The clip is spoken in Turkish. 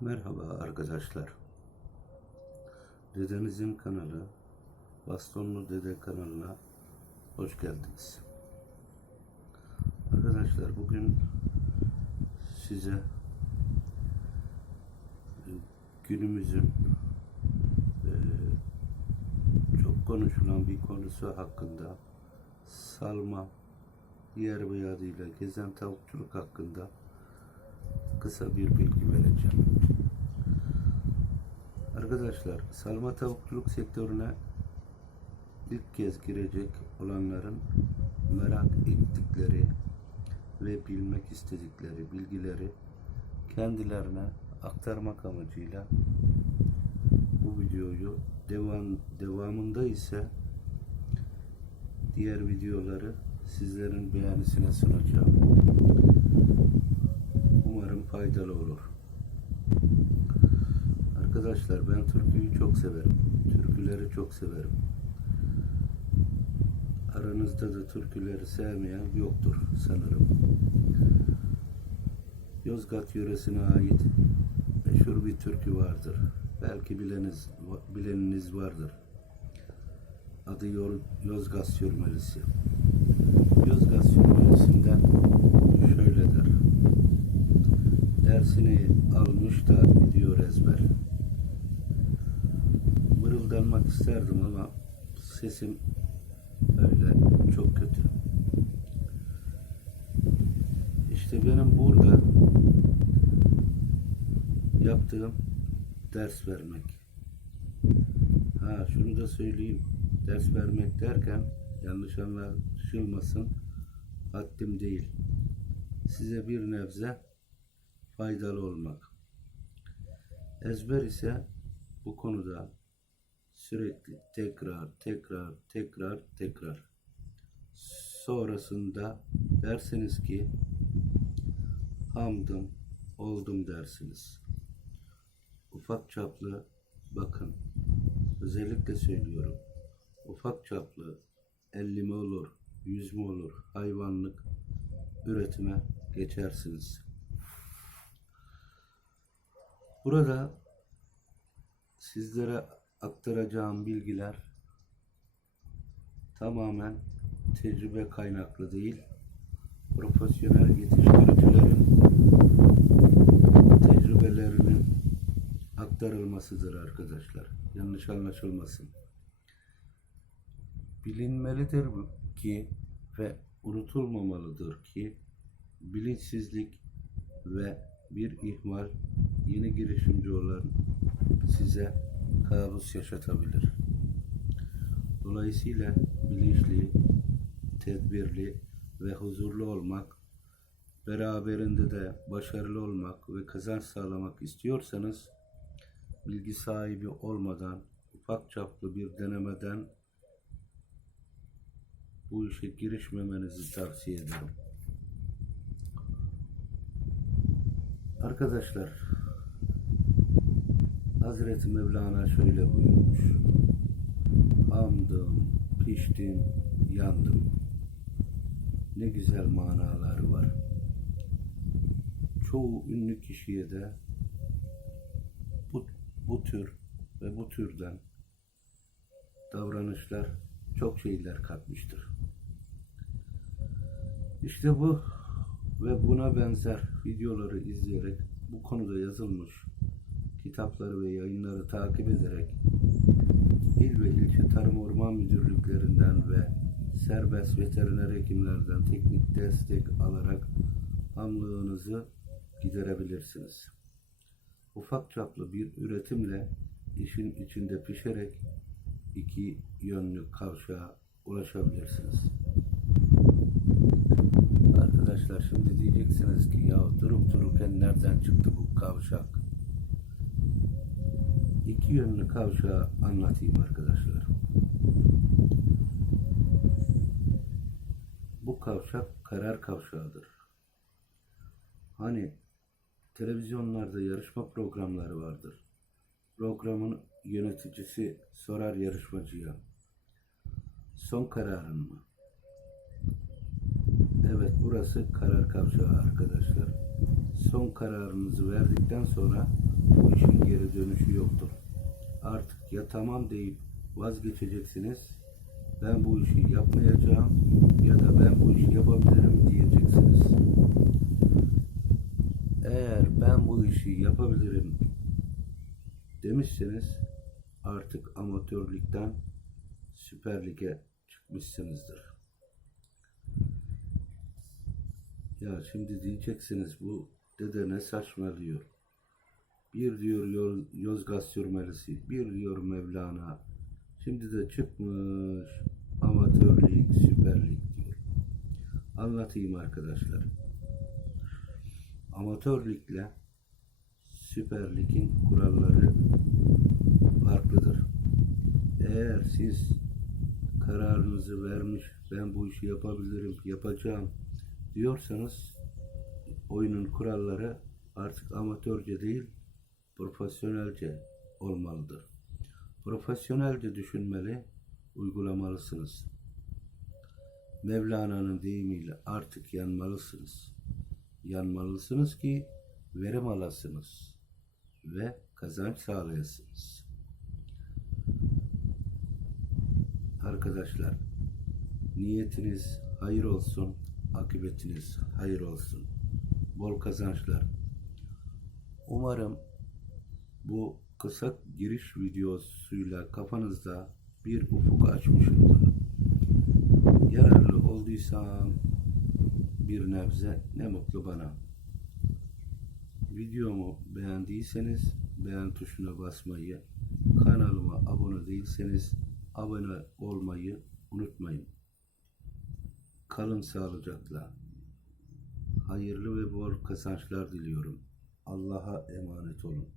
Merhaba arkadaşlar. Dedenizin kanalı Bastonlu Dede kanalına hoş geldiniz. Arkadaşlar bugün size günümüzün e, çok konuşulan bir konusu hakkında salma diğer bir adıyla gezen tavukçuluk hakkında kısa bir bilgi vereceğim. Arkadaşlar salma tavukçuluk sektörüne ilk kez girecek olanların merak ettikleri ve bilmek istedikleri bilgileri kendilerine aktarmak amacıyla bu videoyu devam devamında ise diğer videoları sizlerin beğenisine sunacağım. Umarım faydalı olur. Arkadaşlar ben türküyü çok severim. Türküleri çok severim. Aranızda da türküleri sevmeyen yoktur sanırım. Yozgat yöresine ait meşhur bir türkü vardır. Belki bileniz, bileniniz vardır. Adı Yozgat Sürmelisi. Yozgat Sürmelisi'nden şöyle der. Dersini almış da gidiyor ezber. Mırıldanmak isterdim ama sesim öyle çok kötü. İşte benim burada yaptığım ders vermek. Ha şunu da söyleyeyim. Ders vermek derken yanlış anlaşılmasın. Haddim değil. Size bir nebze faydalı olmak. Ezber ise bu konuda sürekli tekrar, tekrar, tekrar, tekrar. Sonrasında dersiniz ki hamdım, oldum dersiniz. Ufak çaplı bakın, özellikle söylüyorum. Ufak çaplı 50 mi olur, 100 mü olur hayvanlık üretime geçersiniz. Burada sizlere aktaracağım bilgiler tamamen tecrübe kaynaklı değil, profesyonel yetiştiricilerin tecrübelerinin aktarılmasıdır arkadaşlar. Yanlış anlaşılmasın. Bilinmelidir ki ve unutulmamalıdır ki bilinçsizlik ve bir ihmal yeni girişimci olan size kabus yaşatabilir. Dolayısıyla bilinçli, tedbirli ve huzurlu olmak, beraberinde de başarılı olmak ve kazanç sağlamak istiyorsanız, bilgi sahibi olmadan ufak çaplı bir denemeden bu işe girişmemenizi tavsiye ederim. Arkadaşlar, Hazreti Mevlana şöyle buyurmuş. Hamdım, piştim, yandım. Ne güzel manaları var. Çoğu ünlü kişiye de bu, bu tür ve bu türden davranışlar çok şeyler katmıştır. İşte bu ve buna benzer videoları izleyerek bu konuda yazılmış kitapları ve yayınları takip ederek il ve ilçe tarım orman müdürlüklerinden ve serbest veteriner hekimlerden teknik destek alarak hamlığınızı giderebilirsiniz. Ufak çaplı bir üretimle işin içinde pişerek iki yönlü kavşağa ulaşabilirsiniz. Arkadaşlar şimdi diyeceksiniz ki ya durup dururken nereden çıktı bu kavşak? İki yönlü kavşağı anlatayım arkadaşlar. Bu kavşak karar kavşağıdır. Hani televizyonlarda yarışma programları vardır. Programın yöneticisi sorar yarışmacıya. Son kararın mı? Evet burası karar kavşağı arkadaşlar. Son kararınızı verdikten sonra bu işin geri dönüşü yoktur. Artık ya tamam deyip vazgeçeceksiniz. Ben bu işi yapmayacağım ya da ben bu işi yapabilirim diyeceksiniz. Eğer ben bu işi yapabilirim demişseniz artık amatörlükten Süper Lig'e çıkmışsınızdır. Ya şimdi diyeceksiniz bu dede ne saçmalıyor. Bir diyor Yo- Yozgat sürmelisi, bir diyor Mevlana. Şimdi de çıkmış amatör lig, süper lig diyor. Anlatayım arkadaşlar. Amatör ligle Süper Lig'in kuralları farklıdır. Eğer siz kararınızı vermiş, ben bu işi yapabilirim, yapacağım diyorsanız oyunun kuralları artık amatörce değil, profesyonelce olmalıdır. Profesyonelce düşünmeli, uygulamalısınız. Mevlana'nın deyimiyle artık yanmalısınız. Yanmalısınız ki verim alasınız ve kazanç sağlayasınız. Arkadaşlar, niyetiniz hayır olsun, akıbetiniz hayır olsun. Bol kazançlar. Umarım bu kısa giriş videosuyla kafanızda bir ufuk açmışımdır. Yararlı olduysam bir nebze ne mutlu bana. Videomu beğendiyseniz beğen tuşuna basmayı, kanalıma abone değilseniz abone olmayı unutmayın. Kalın sağlıcakla. Hayırlı ve bol kazançlar diliyorum. Allah'a emanet olun.